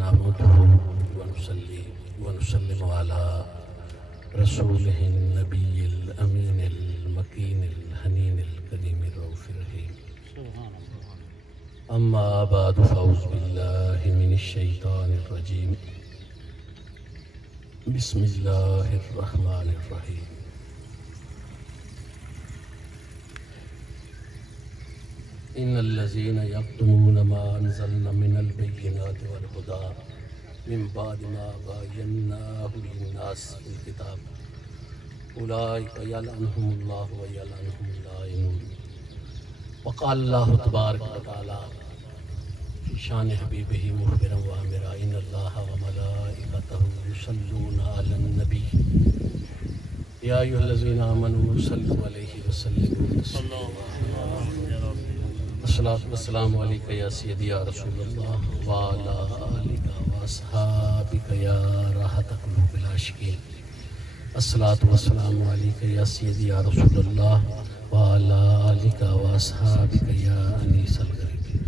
نحمده ونصلي ونسلم على رسوله النبي الأمين المكين الحنين الكريم الرؤوف الرحيم. أما بعد فأعوذ بالله من الشيطان الرجيم. بسم الله الرحمن الرحيم. إن الذين يكتمون ما أنزلنا من البينات والهدى من بعد ما بيناه للناس في الكتاب أولئك يلعنهم الله ويلعنهم اللائنون. وقال الله تبارك وتعالى في شان حبيبه مخبرا وآمرا إن الله وملائكته يصلون على النبي يا أيها الذين آمنوا صلوا عليه وسلموا تسليما. الصلاة والسلام عليك يا سيدي يا رسول الله وعلى آلك وأصحابك يا راحة قلوب العاشقين. الصلاة والسلام عليك يا سيدي يا رسول الله وعلى آلك وأصحابك يا أنيس الغریبین.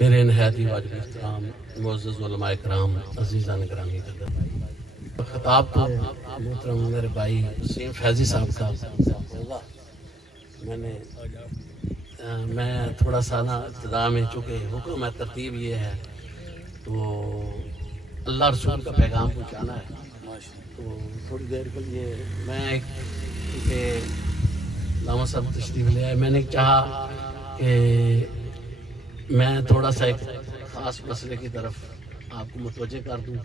میرے نہایتی واجب احترام معزز علماء کرام عزیزان گرامی قدر، خطاب تو محترم میرے بھائی وسیم فیضی صاحب کا ہوگا. میں تھوڑا سا نا ابتدا میں چونکہ حکم ہے ترتیب یہ ہے تو اللہ رسول کا پیغام پہنچانا ہے تو تھوڑی دیر کے لیے میں کیونکہ علامہ صاحب تشریف لے آئے، میں نے چاہا کہ میں تھوڑا سا ایک خاص مسئلے کی طرف آپ کو متوجہ کر دوں،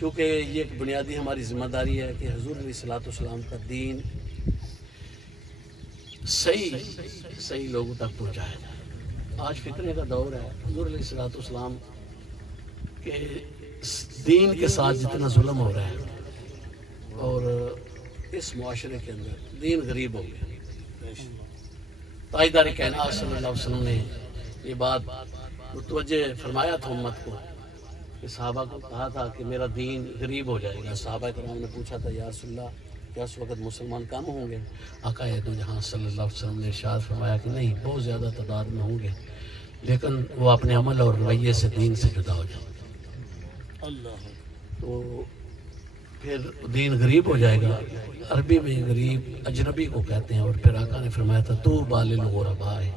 چونکہ یہ ایک بنیادی ہماری ذمہ داری ہے کہ حضور علیہ السلام کا دین صحیح لوگوں تک پہنچایا جائے. آج فتنے کا دور ہے. حضور علیہ السلام کے دین کے ساتھ جتنا ظلم ہو رہا ہے اور اس معاشرے کے اندر دین غریب ہو گیا. تاجدار کائنات صلی اللہ علیہ وسلم نے یہ بات متوجہ فرمایا تھا امت کو کہ صحابہ کو کہا تھا کہ میرا دین غریب ہو جائے گا. صحابہ کرام نے پوچھا تھا یا رسول اللہ کیا اس وقت مسلمان کم ہوں گے؟ آقا دو جہاں صلی اللہ علیہ وسلم نے ارشاد فرمایا کہ نہیں، بہت زیادہ تعداد میں ہوں گے لیکن وہ اپنے عمل اور رویے سے دین سے جدا ہو جائیں. تو پھر دین غریب ہو جائے گا. عربی میں غریب اجنبی کو کہتے ہیں. اور پھر آقا نے فرمایا تھا تو بالغرباء ہے،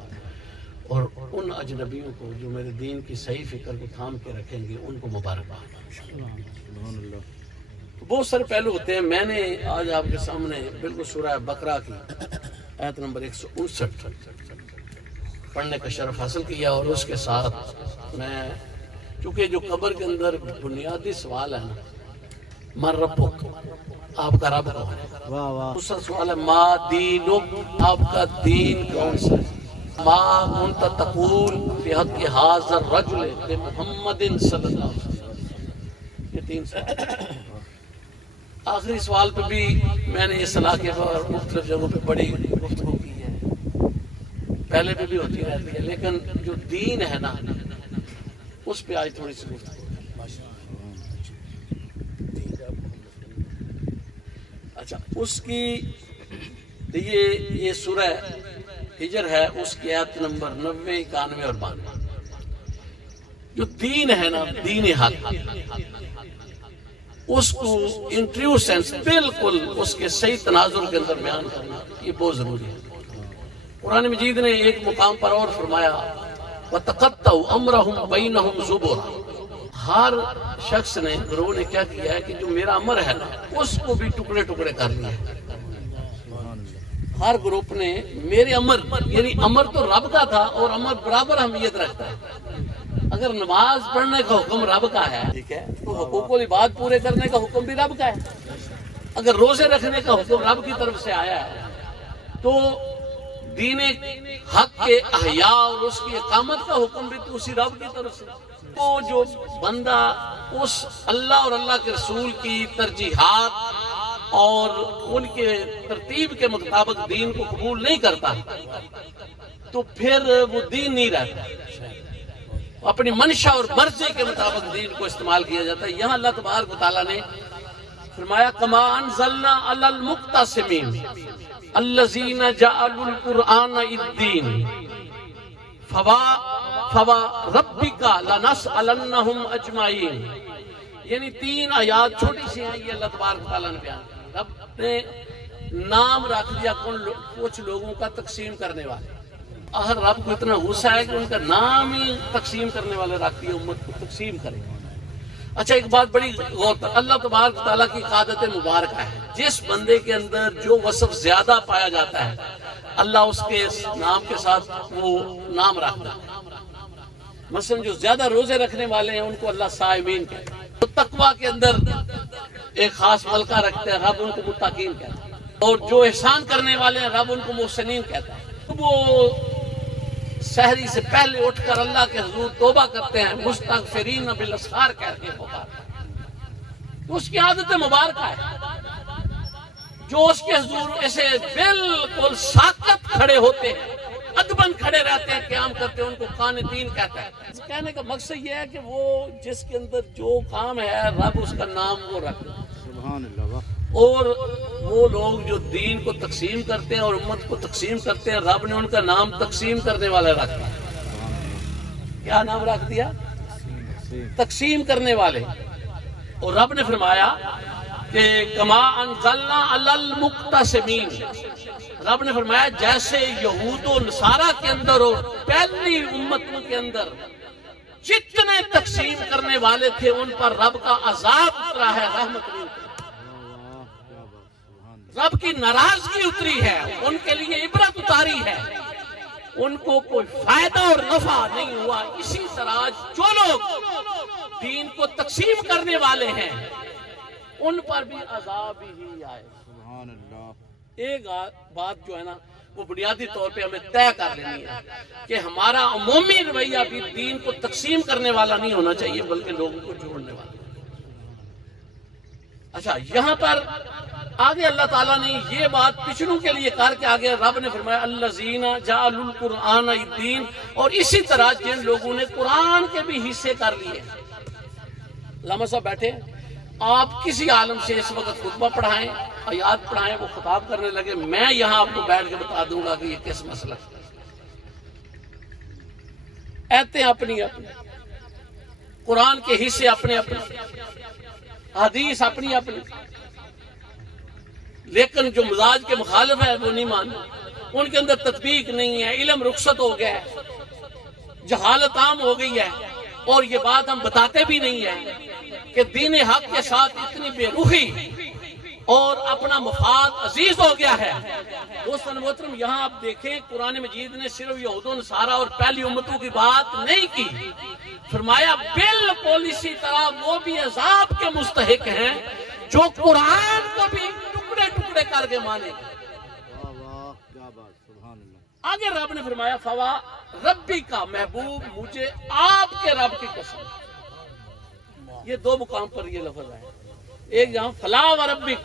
اور ان اجنبیوں کو جو میرے دین کی صحیح فکر کو تھام کے رکھیں گے ان کو مبارکباد. بہت سارے پہلو ہوتے ہیں. میں نے آج آپ کے سامنے بالکل سورہ بقرہ کی آیت نمبر 159 پڑھنے کا شرف حاصل کیا، اور اس کے ساتھ میں چونکہ جو قبر کے اندر بنیادی سوال ہے نا، من ربک، آپ کا رب کون ہے؟ دوسرا سوال ہے ما دینک، آپ کا دین کون سا ہے؟ ما کنت تقول فی حق ھذا الرجل محمد صلی اللہ علیہ وسلم. یہ تین سوال. آخری سوال پہ بھی میں نے اس علاقے پر مختلف جگہوں پہ بڑی گفتگو کی ہے، پہلے پہ بھی ہوتی رہتی ہے، لیکن جو دین ہے نا اس پہ آج تھوڑی سی گفتگو. اچھا، اس کی یہ سورہ ہجر ہے، اس کی آیت نمبر 90، 91 اور 92. جو دین ہے نا، دین حق، اس کو انٹریو سینس بالکل اس کے صحیح تناظر کے اندر بیان کرنا یہ بہت ضروری ہے. قرآن مجید نے ایک مقام پر اور فرمایا وَتَقَطَّعُوا أَمْرَهُمْ بَيْنَهُمْ زُبُرًا. ہر شخص نے، گروہ نے کیا کیا ہے کہ جو میرا امر ہے نا اس کو بھی ٹکڑے ٹکڑے کر لیا ہے. ہر گروپ نے میرے امر، یعنی امر تو رب کا تھا اور امر برابر اہمیت رکھتا ہے. اگر نماز پڑھنے کا حکم رب کا ہے، ٹھیک ہے، تو حقوق العباد پورے کرنے کا حکم بھی رب کا ہے. اگر روزے رکھنے کا حکم رب کی طرف سے آیا ہے تو دین حق کے احیاء اور اس کی اقامت کا حکم بھی تو اسی رب کی طرف سے. تو جو بندہ اس اللہ اور اللہ کے رسول کی ترجیحات اور ان کے ترتیب کے مطابق دین کو قبول نہیں کرتا تو پھر وہ دین نہیں رہتا. اپنی منشا اور مرضی کے مطابق دین کو استعمال کیا جاتا ہے. یہاں اللہ تبارک و تعالیٰ نے فرمایا کما انزلنا علی المقتسمین الذین جعلوا القرآن الدین فَوَرَبِّكَ لَنَسْأَلَنَّهُمْ أَجْمَعِينَ، یعنی 3 آیات چھوٹی سی ہیں، یہ اللہ تبارک تعالیٰ نے بیان کیا۔ رب نے نام رکھ دیا کچھ لوگوں کا تقسیم کرنے والے۔ اگر رب کو اتنا غصہ ہے کہ ان کا نام ہی تقسیم کرنے والے رکھ دیا، امت کو تقسیم کرے۔ اچھا ایک بات بڑی غور، اللہ تبارک تعالیٰ کی عادت مبارکہ ہے، جس بندے کے اندر جو وصف زیادہ پایا جاتا ہے اللہ اس کے نام کے ساتھ وہ نام رکھتا ہے۔ مثلا جو زیادہ روزے رکھنے والے ہیں ان کو اللہ صائمین کہتا ہے، تو تقوی کے اندر ایک خاص ملکہ رکھتے ہیں، رب ان کو متقین کہتا ہے، اور جو احسان کرنے والے ہیں رب ان کو محسنین کہتا ہے۔ وہ سحری سے پہلے اٹھ کر اللہ کے حضور توبہ کرتے ہیں، مستغفرین بالاسحار کہتے ہیں، تو اس کی عادت مبارکہ ہے۔ جو اس کے حضور ایسے بالکل ساکت کھڑے ہوتے ہیں، ادبن کھڑے رہتے ہیں، قیام کرتے ہیں، ان کو قانتین کہتا ہے۔ کہنے کا مقصد یہ ہے کہ وہ جس کے اندر جو کام ہے رب اس کا نام وہ رکھتا ہے۔ سبحان اللہ۔ اور وہ لوگ جو دین کو تقسیم کرتے ہیں اور امت کو تقسیم کرتے ہیں، رب نے ان کا نام تقسیم کرنے والا رکھ دیا۔ کیا نام رکھ دیا؟ تقسیم کرنے والے۔ اور رب نے فرمایا کہ کما انزلنا علی المقتسمین، رب نے فرمایا جیسے یہود و نصارہ کے اندر اور پہلی امتوں کے اندر جتنے تقسیم کرنے والے تھے ان پر رب کا عذاب اترا ہے، رحمت نہیں اتری، رب کی ناراضگی اتری ہے، ان کے لیے عبرت اتاری ہے، ان کو کوئی فائدہ اور نفع نہیں ہوا۔ اسی طرح جو لوگ دین کو تقسیم کرنے والے ہیں ان پر بھی عذاب ہی آئے۔ سبحان اللہ۔ ایک بات جو ہے نا وہ بنیادی طور پہ ہمیں طے کر لینی ہے کہ ہمارا عمومی رویہ بھی دین کو تقسیم کرنے والا نہیں ہونا چاہیے بلکہ لوگوں کو جوڑنے والا۔ اچھا یہاں پر آگے اللہ تعالیٰ نے یہ بات پچھلوں کے لیے کر کے آگے رب نے فرمایا الذین جعلوا القرآن دین، اور اسی طرح جن لوگوں نے قرآن کے بھی حصے کر لیے۔ علامہ صاحب بیٹھے، آپ کسی عالم سے اس وقت خطبہ پڑھائیں، آیات پڑھائیں، وہ خطاب کرنے لگے، میں یہاں آپ کو بیٹھ کے بتا دوں گا کہ یہ کس مسئلہ ہے۔ ایتیں اپنی اپنی، قرآن کے حصے اپنے اپنے، حدیث اپنی اپنی، لیکن جو مزاج کے مخالف ہے وہ نہیں مانتے، ان کے اندر تطبیق نہیں ہے، علم رخصت ہو گیا ہے، جہالت عام ہو گئی ہے، اور یہ بات ہم بتاتے بھی نہیں ہیں کہ دین حق کے ساتھ اتنی بے رخی اور اپنا مفاد عزیز ہو گیا ہے۔ دوستان محترم، یہاں آپ دیکھیں قرآن مجید نے صرف یہود و نصارہ اور پہلی امتوں کی بات نہیں کی، فرمایا بالکل اسی طرح وہ بھی عذاب کے مستحق ہیں جو قرآن کو بھی ٹکڑے ٹکڑے کر کے مانے گے۔ آگے رب نے فرمایا فوا ربی کا، محبوب مجھے آپ کے رب کی قسم۔ یہ دو مقام پر یہ لفظ ہے، ایک جہاں فلا و ربک،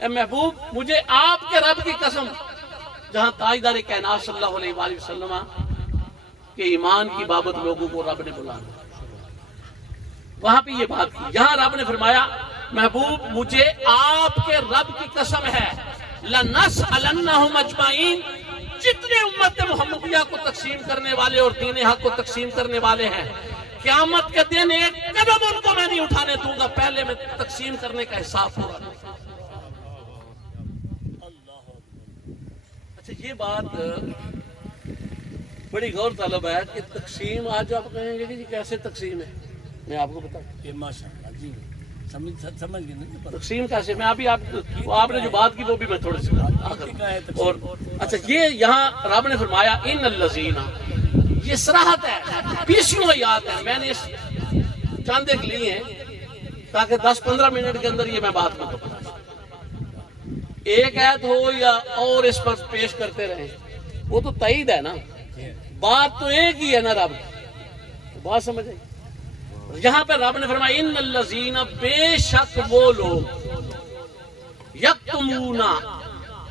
اے محبوب مجھے آپ کے رب کی قسم، جہاں تاجدار کائنات صلی اللہ علیہ وآلہ وسلم کے ایمان کی بابت لوگوں کو رب نے بلایا، وہاں پہ یہ بات کی۔ یہاں رب نے فرمایا محبوب مجھے آپ کے رب کی قسم ہے، لَنَسْأَلَنَّهُمْ أَجْمَعِينَ، جتنے امت محمدیہ کو تقسیم کرنے والے اور دین حق کو تقسیم کرنے والے ہیں، قیامت کے دن ایک قدم ان کو میں نہیں اٹھانے دوں گا، پہلے میں تقسیم کرنے کا حساب پورا دوں گا۔ اچھا یہ بات بڑی غور طلب ہے کہ تقسیم، آج آپ کہیں گے کہ جی کیسے تقسیم ہے، میں آپ کو بتاؤں یہ ماشاءاللہ جی سمجھ گئے تقسیم کیسے، میں ابھی آپ نے جو بات کی وہ بھی میں تھوڑے سے اور اچھا یہ یہاں رب نے فرمایا ان الذین، یہ صراحت ہے، 20 آیات ہے، میں نے چند ایک لی ہیں تاکہ 10-15 منٹ کے اندر یہ میں بات کو بتا، ایک آیت ہو یا اور اس پر پیش کرتے رہیں، وہ تو تائید ہے نا، بات تو ایک ہی ہے نا رب کی، بات سمجھ آئی۔ یہاں پہ رب نے فرمایا ان الذین، بے شک وہ لوگ، یکتمون،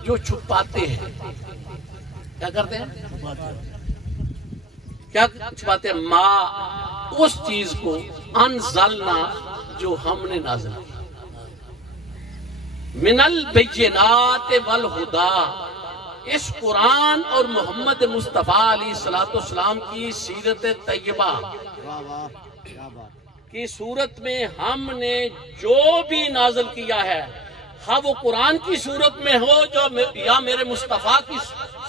جو چھپاتے ہیں، کیا کرتے ہیں، کیا چھپاتے ہیں، ما، اس چیز کو، انزلنا، جو ہم نے نازل کی، من البینات والہدا، اس قرآن اور محمد مصطفیٰ علیہ السلام کی سیرت طیبہ کی صورت میں ہم نے جو بھی نازل کیا ہے، ہاں وہ قرآن کی صورت میں ہو یا میرے مصطفیٰ کی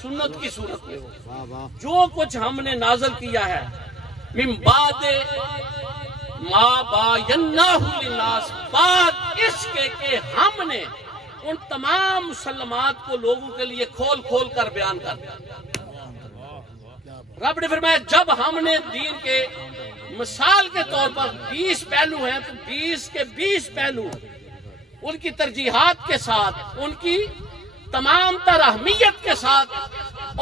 سنت کی صورت میں ہو، جو کچھ ہم نے نازل کیا ہے من بعد ما بیناہ للناس، بعد اس کے کہ ہم نے ان تمام مسلمات کو لوگوں کے لیے کھول کھول کر بیان کر دیا۔ رب نے فرمایا جب ہم نے دین کے مثال کے طور پر 20 پہلو ہیں تو 20 کے 20 پہلو ان کی ترجیحات کے ساتھ، ان کی تمام تر اہمیت کے ساتھ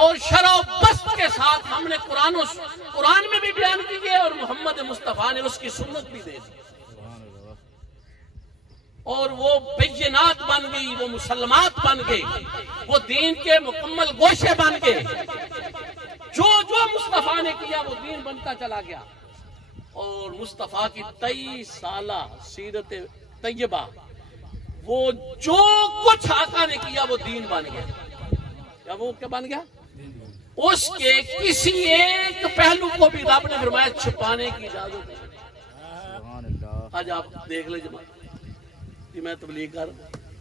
اور شرح و بسط کے ساتھ ہم نے قرآن میں بھی بیان کیے اور محمد مصطفیٰ نے اس کی سنت بھی دے دی، اور وہ بینات بن گئی، وہ مسلمات بن گئی، وہ دین کے مکمل گوشے بن گئے۔ جو مصطفیٰ نے کیا وہ دین بنتا چلا گیا، اور مصطفیٰ کی 23 سالہ سیرت طیبہ، وہ جو کچھ آقا نے کیا وہ دین بن گیا۔ کیا وہ کیا بن گیا؟ اس کے کسی ایک پہلو کو بھی رب نے فرمایا چھپانے کی اجازت نہیں۔ آج آپ دیکھ لیں جماعت جی میں تبلیغ کر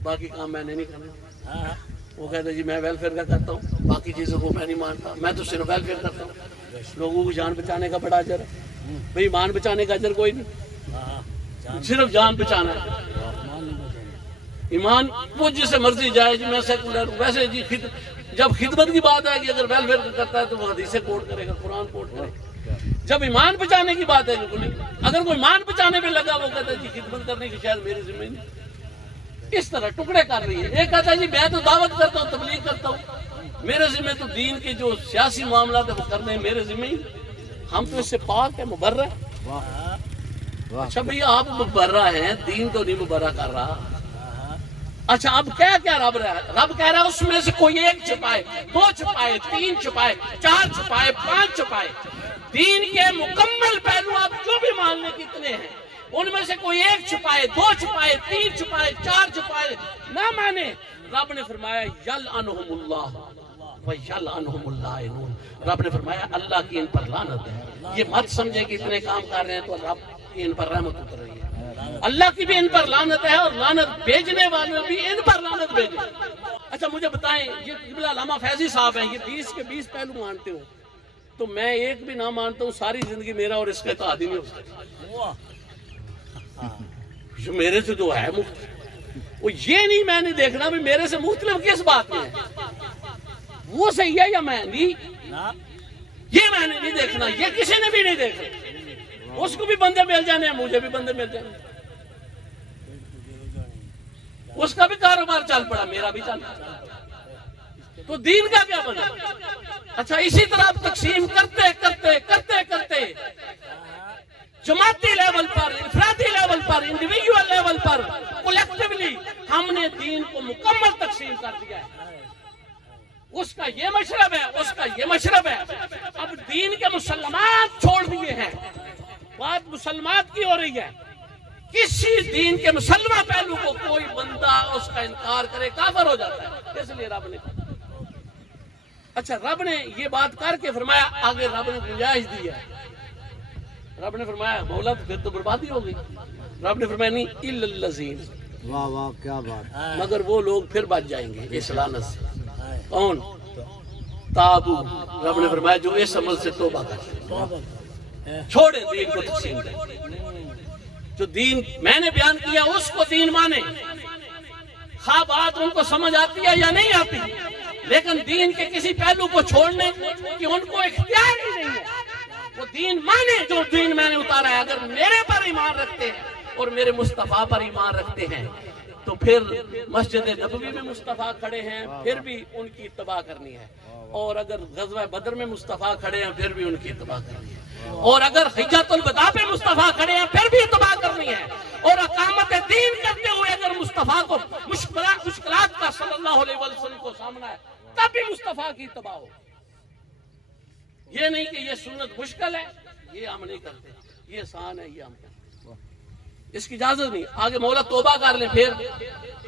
باقی کام میں نے نہیں کرنا، وہ کہتے جی میں ویلفیئر کا کرتا ہوں، باقی چیزوں کو میں نہیں مانتا، میں تو صرف ویلفیئر کرتا ہوں۔ لوگوں کو جان بچانے کا بڑا اجر ہے بھئی، ایمان بچانے کا اجر کوئی نہیں، صرف جان بچانا ہے۔ ایمان وہ جسے مرضی جائے، جی میں سیکولر ہوں، ویسے جی جب خدمت کی بات آئے گی اگر ویلفیئر کرتا ہے تو وہ حدیثیں کوٹ کرے گا، قرآن کوٹ کرے گا۔ جب ایمان بچانے کی بات ہے اگر کوئی ایمان بچانے میں لگا وہ کہتا ہے جی خدمت کرنے کی شاید میری ذمہ نہیں۔ اس طرح ٹکڑے کر رہی ہے۔ ایک کہتا ہے جی میں تو دعوت کرتا ہوں، تبلیغ کرتا ہوں، میرے ذمہ تو دین کے جو سیاسی معاملات ہیں وہ کرنے ہیں میرے ذمہ ہی، ہم تو اس سے پاک ہے، مبرہ ہے۔ اچھا بھئی آپ مبرہ ہیں، دین تو نہیں مبرہ کر رہا۔ اچھا اب کیا رب کہہ رہا ہے اس میں سے کوئی ایک چھپائے، 2 چھپائے، 3 چھپائے، 4 چھپائے، 5 چھپائے، دین کے مکمل پہلو آپ جو بھی ماننے کتنے ہیں ان میں سے کوئی ایک چھپائے، 2 چھپائے، 3 چھپائے، 4 چھپائے، نہ مانے، رب نے فرمایا یلعنہم اللہ ویلعنہم اللائنون، رب نے فرمایا اللہ کی ان پر لعنت ہے۔ یہ مت سمجھے کہ اتنے کام کر رہے ہیں تو رب کی ان پر رحمت اتر رہی ہے، اللہ کی بھی ان پر لعنت ہے اور لعنت بھیجنے والوں بھی ان پر لعنت بھیجے۔ اچھا مجھے بتائیں، یہ قبلہ علامہ فیضی صاحب ہیں، یہ 20 کے 20 پہلو مانتے ہو تو میں ایک بھی نہ مانتا ہوں، ساری زندگی میرا اور اس کا اتحاد ہی نہیں ہو سکتا۔ جو میرے سے جو ہے مختلف، وہ یہ نہیں میں نہیں دیکھنا بھی میرے سے مختلف کس بات میں ہے، وہ صحیح ہے یا میں نہیں، یہ میں نے نہیں دیکھنا، یہ کسی نے بھی نہیں دیکھنا۔ اس کو بھی بندے مل جانے ہیں، مجھے بھی بندے مل جانے ہیں، اس کا بھی کاروبار چل پڑا، میرا بھی چل پڑا، تو دین کا کیا بنا؟ اچھا اسی طرح آپ تقسیم کرتے کرتے کرتے کرتے جماعتی لیول پر، انفرادی لیول پر، انڈیویجول لیول پر، کولیکٹیولی ہم نے دین کو مکمل تقسیم کر دیا ہے۔ اس کا یہ مشرب ہے، اس کا یہ مشرب ہے۔ اب دین کے مسلمات چھوڑ دیے ہیں، بات مسلمات کی ہو رہی ہے۔ کسی دین کے مسلمہ پہلو کو کوئی بندہ اس کا انکار کرے کافر ہو جاتا ہے، اس لیے رب نے اچھا رب نے یہ بات کر کے فرمایا، آگے رب نے گنجائش دی ہے، رب نے فرمایا مولا تو پھر تو بربادی ہو گئی، رب نے فرمایا نہیں الا الذین، واہ واہ کیا بات، مگر وہ لوگ پھر بچ جائیں گے اس لعنت سے۔ کون؟ تابو، رب نے فرمایا جو اس عمل سے توبہ کرتے، چھوڑے دین کو تقسیم کریں، جو دین میں نے بیان کیا اس کو دین مانے، خواہ بات ان کو سمجھ آتی ہے یا نہیں آتی، لیکن دین کے کسی پہلو کو چھوڑنے کی ان کو اختیار ہی نہیں ہے، وہ دین مانے جو دین میں نے اتارا ہے۔ اگر میرے پر ایمان رکھتے ہیں اور میرے مصطفیٰ پر ایمان رکھتے ہیں تو پھر مسجد نبوی میں مصطفیٰ کھڑے ہیں پھر بھی ان کی اتباع کرنی ہے، اور اگر غزوہ بدر میں مصطفیٰ کھڑے ہیں پھر بھی ان کی اتباع کرنی ہے، اور اگر حجۃ الوداع پہ مصطفیٰ کھڑے ہیں پھر بھی اتباع کرنی ہے، اور اقامت دین کرتے ہوئے اگر مصطفیٰ کو مشکلات کا صلی اللہ علیہ وسلم کو سامنا ہے تب بھی مصطفیٰ کی اتباع ہو۔ یہ نہیں کہ یہ سنت مشکل ہے یہ ہم نہیں کرتے، یہ آسان ہے یہ ہم کرتے، اس کی اجازت نہیں۔ آگے مولا توبہ کر لیں پھر،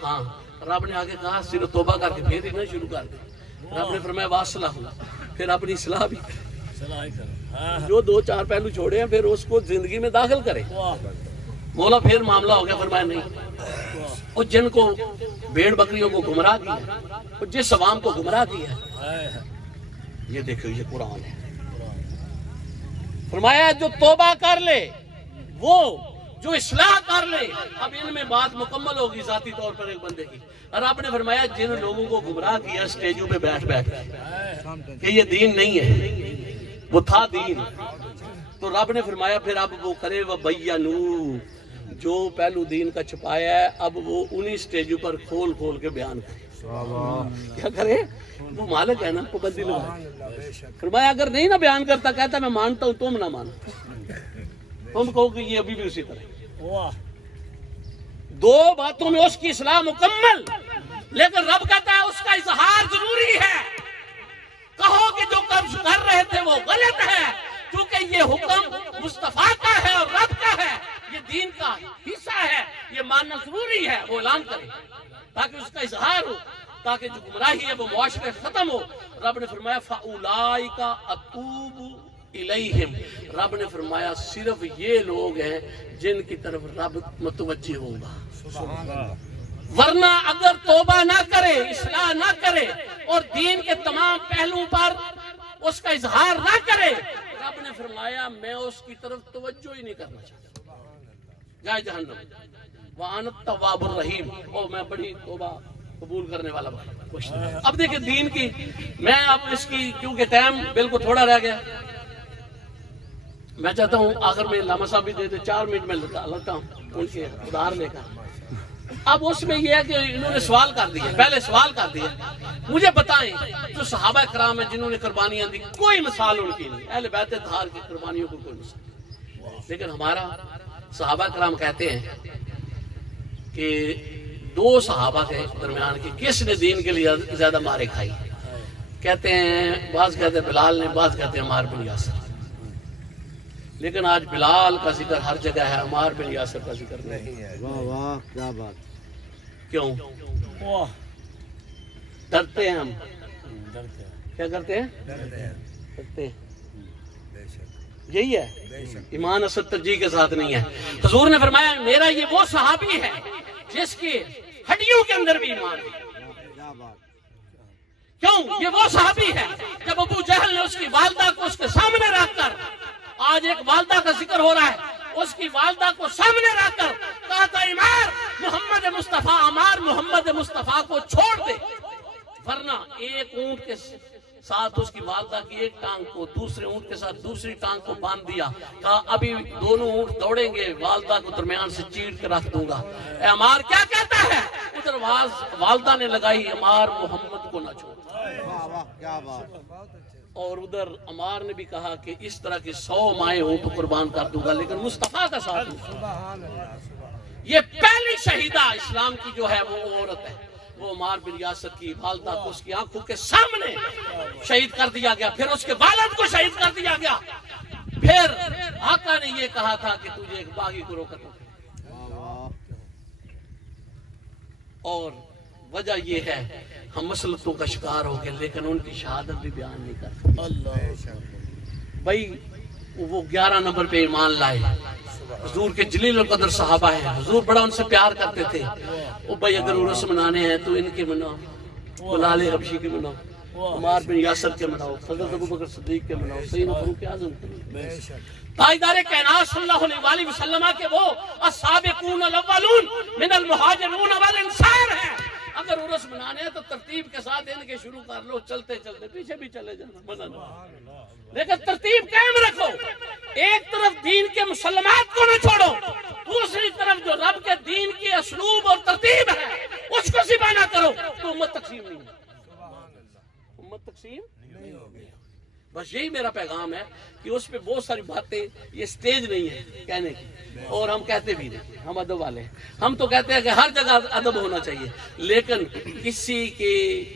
ہاں رب نے آگے کہا صرف توبہ کر کے پھر ہی نہ شروع کر دیں، رب نے فرمایا واصلہ، پھر اپنی اصلاح بھی جو 2-4 پہلو چھوڑے ہیں پھر اس کو زندگی میں داخل کرے۔ مولا پھر معاملہ ہو گیا، فرمایا نہیں، اور جن کو بھیڑ بکریوں کو گمراہ کیا، اور جس عوام کو گمراہ کیا، یہ دیکھو یہ قرآن ہے۔ فرمایا جو توبہ کر لے، وہ جو اصلاح کر لے، اب ان میں بات مکمل ہوگی ذاتی طور پر ایک بندے کی۔ اور آپ نے فرمایا جن لوگوں کو گمراہ کیا اسٹیجوں پہ بیٹھ کہ یہ دین نہیں ہے، وہ تھا دین، تو رب نے فرمایا پھر اب وہ کرے وَبَيَّنُوا، جو پہلو دین کا چھپایا ہے اب وہ انہی سٹیجوں پر کھول کھول کے بیان کرے۔ کیا کرے؟ وہ مالک ہے نا، پابندی لگائے۔ فرمایا اگر نہیں نہ بیان کرتا، کہتا میں مانتا ہوں تم نہ مانو، تم کہو کہ یہ ابھی بھی اسی طرح۔ 2 باتوں میں اس کی اصلاح مکمل، لیکن رب کہتا ہے اس کا اظہار ضروری ہے۔ کہو کہ جو قبض کر رہے تھے وہ غلط ہے، کیونکہ یہ حکم مصطفیٰ کا ہے اور رب کا ہے، یہ دین کا حصہ ہے، یہ ماننا ضروری ہے۔ وہ اعلان کرے تاکہ اس کا اظہار ہو، تاکہ جو گمراہی ہے وہ معاشرے ختم ہو۔ رب نے فرمایا فَأُولَئِكَ أَتُوبُ إِلَيْهِمْ، رب نے فرمایا صرف یہ لوگ ہیں جن کی طرف رب متوجہ ہوگا، ورنہ اگر توبہ نہ کرے، اصلاح نہ کرے اور دین کے تمام پہلوؤں پر اس کا اظہار نہ کرے، رب نے فرمایا میں اس کی طرف توجہ ہی نہیں کرنا چاہتا، جائے جہنم۔ وَأَنَا التَّوَّابُ الرَّحِيمُ، اور میں بڑی توبہ قبول کرنے والا بھائی۔ اب دیکھیں دین کی، میں اب اس کی کیونکہ ٹائم بالکل تھوڑا رہ گیا، میں چاہتا ہوں آخر میں علامہ صاحب بھی دے دے، 4 منٹ میں لگتا ہوں ان کے ادھار لے کر۔ اب اس میں یہ ہے کہ انہوں نے سوال کر دیا، پہلے سوال کر دیا مجھے بتائیں جو صحابہ کرام ہیں جنہوں نے قربانیاں دی، کوئی مثال ان کی نہیں، اہل بیت اطہار کی قربانیوں کو کوئی مثال، لیکن ہمارا صحابہ کرام کہتے ہیں کہ 2 صحابہ کے درمیان کی کس نے دین کے لیے زیادہ مارے کھائی، کہتے ہیں بعض کہتے ہیں بلال نے، بعض کہتے ہیں عمار بن یاسر، لیکن آج بلال کا ذکر ہر جگہ ہے، عمار بن یاسر کا ذکر نہیں ہے۔ واہ واہ کیا بات! کیوں؟ ڈرتے ہیں ہم، کیا کرتے ہیں؟ ڈرتے ہیں، یہی ہے ایمان اصل ترجیح کے ساتھ نہیں ہے۔ حضور نے فرمایا میرا یہ وہ صحابی ہے جس کی ہڈیوں کے اندر بھی ایمان ہے۔ کیوں؟ یہ وہ صحابی ہے جب ابو جہل نے اس کی والدہ کو اس کے سامنے رکھ کر، آج ایک والدہ کا ذکر ہو رہا ہے، اس کی والدہ کو سامنے رکھ کر کہا تھا عمار محمد مصطفیٰ، عمار محمد مصطفیٰ کو چھوڑ دے، ورنہ ایک اونٹ کے ساتھ اس کی والدہ کی ایک ٹانگ کو دوسرے اونٹ کے ساتھ دوسری ٹانگ کو باندھ دیا، کہا ابھی دونوں اونٹ دوڑیں گے، والدہ کو درمیان سے چیٹ کے رکھ دوں گا۔ اے عمار کیا کہتا ہے؟ ادھر والدہ نے لگائی عمار محمد کو نہ چھوڑ، واہ واہ کیا بات! اور ادھر عمار نے بھی کہا کہ اس طرح کی 100 مائیں ہوں تو قربان کر دوں گا، لیکن مصطفیٰ کا ساتھ نہیں۔ یہ پہلی شہیدہ اسلام کی جو ہے وہ عورت ہے، وہ عمار بن یاسر کی والدہ کو اس کی آنکھوں کے سامنے شہید کر دیا گیا، پھر اس کے والد کو شہید کر دیا گیا، پھر آقا نے یہ کہا تھا کہ تجھے ایک باغی کو روکا تھا۔ اور وجہ یہ ہے ہم مسلطوں کا شکار ہو گئے، لیکن ان کی شہادت بھی بیان نہیں کرتے۔ بھائی وہ 11 نمبر پہ ایمان لائے، حضور کے جلیل القدر صحابہ ہیں، حضور بڑا ان سے پیار کرتے تھے۔ وہ بھائی اگر عرس منانے ہیں تو ان کے مناؤ، بلال حبشی کے مناؤ، عمار بن یاسر کے مناؤ، حضرت ابوبکر صدیق کے مناؤ، سیدنا فاروق اعظم کے مناؤ، تاجدار کائنات صلی اللہ علیہ وسلم کے وہ السابقون الاولون من المہاجرون والانصار ہیں۔ اگر عرس منانے ہیں تو ترتیب کے ساتھ ان کے شروع کر لو، چلتے چلتے پیچھے بھی چلے جانا، منع نہیں، لیکن ترتیب قائم رکھو۔ ایک طرف دین کے مسلمات کو نہ چھوڑو، دوسری طرف جو رب کے دین کی اسلوب اور ترتیب ہے اس کو ذبح نہ کرو، تو امت تقسیم نہیں ہوگی، امت تقسیم نہیں ہوگی۔ بس یہی میرا پیغام ہے کہ اس پہ بہت ساری باتیں، یہ سٹیج نہیں ہے کہنے کی، اور ہم کہتے بھی نہیں، ہم ادب والے ہیں، ہم تو کہتے ہیں کہ ہر جگہ ادب ہونا چاہیے، لیکن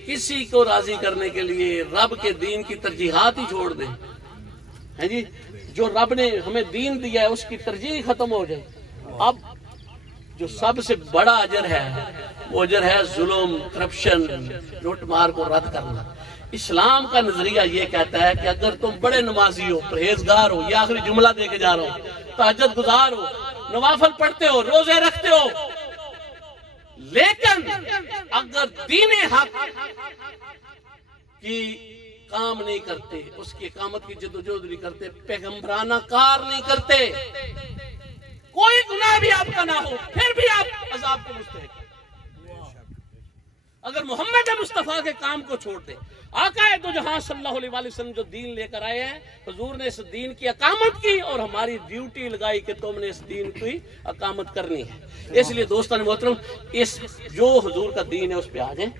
کسی کو راضی کرنے کے لیے رب کے دین کی ترجیحات ہی چھوڑ دیں، ہیں جی، جو رب نے ہمیں دین دیا ہے اس کی ترجیح ختم ہو جائے۔ اب جو سب سے بڑا اجر ہے وہ اجر ہے ظلم، کرپشن، لوٹ مار کو رد کرنا۔ اسلام کا نظریہ یہ کہتا ہے کہ اگر تم بڑے نمازی ہو، پرہیزگار ہو، یہ آخری جملہ دے کے جا رہا ہوں، تہجد گزار ہو، نوافل پڑھتے ہو، روزے رکھتے ہو، لیکن اگر دین حق کی کام نہیں کرتے، اس کی اقامت کی جدوجہد نہیں کرتے، پیغمبرانہ کار نہیں کرتے، کوئی گناہ بھی آپ کا نہ ہو، پھر بھی آپ عذاب کو مستحق ہیں۔ اگر محمد مصطفیٰ کے کام کو چھوڑتے، آقا دو جہاں صلی اللہ علیہ وآلہ وسلم جو دین لے کر آئے ہیں، حضور نے اس دین کی اقامت کی اور ہماری ڈیوٹی لگائی کہ تم نے اس دین کی اقامت کرنی ہے۔ اس لیے دوستان محترم، اس جو حضور کا دین ہے اس پہ آ جائیں،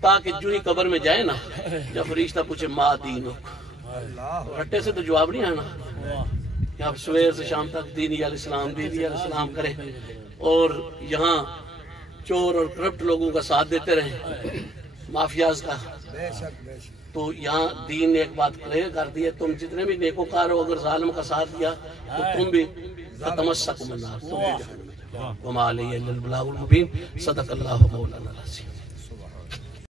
تاکہ جو ہی قبر میں جائے نا، جب فرشتہ پوچھے ما دینک، رٹے سے تو جواب نہیں آنا کہ آپ سویر سے شام تک دینی علیہ السلام دینی علیہ السلام کریں اور یہاں چور اور کرپٹ لوگوں کا ساتھ دیتے رہیں، مافیاز کا۔ تو یہاں دین نے ایک بات کلیئر کر دی ہے، تم جتنے بھی نیکوکار ہو، اگر ظالم کا ساتھ دیا تو تم بھی فتمسکم النار، تم بھی جہنم میں جاؤ۔ وما علیہ الا البلاغ المبین۔ صدق اللہ مولانا العظیم۔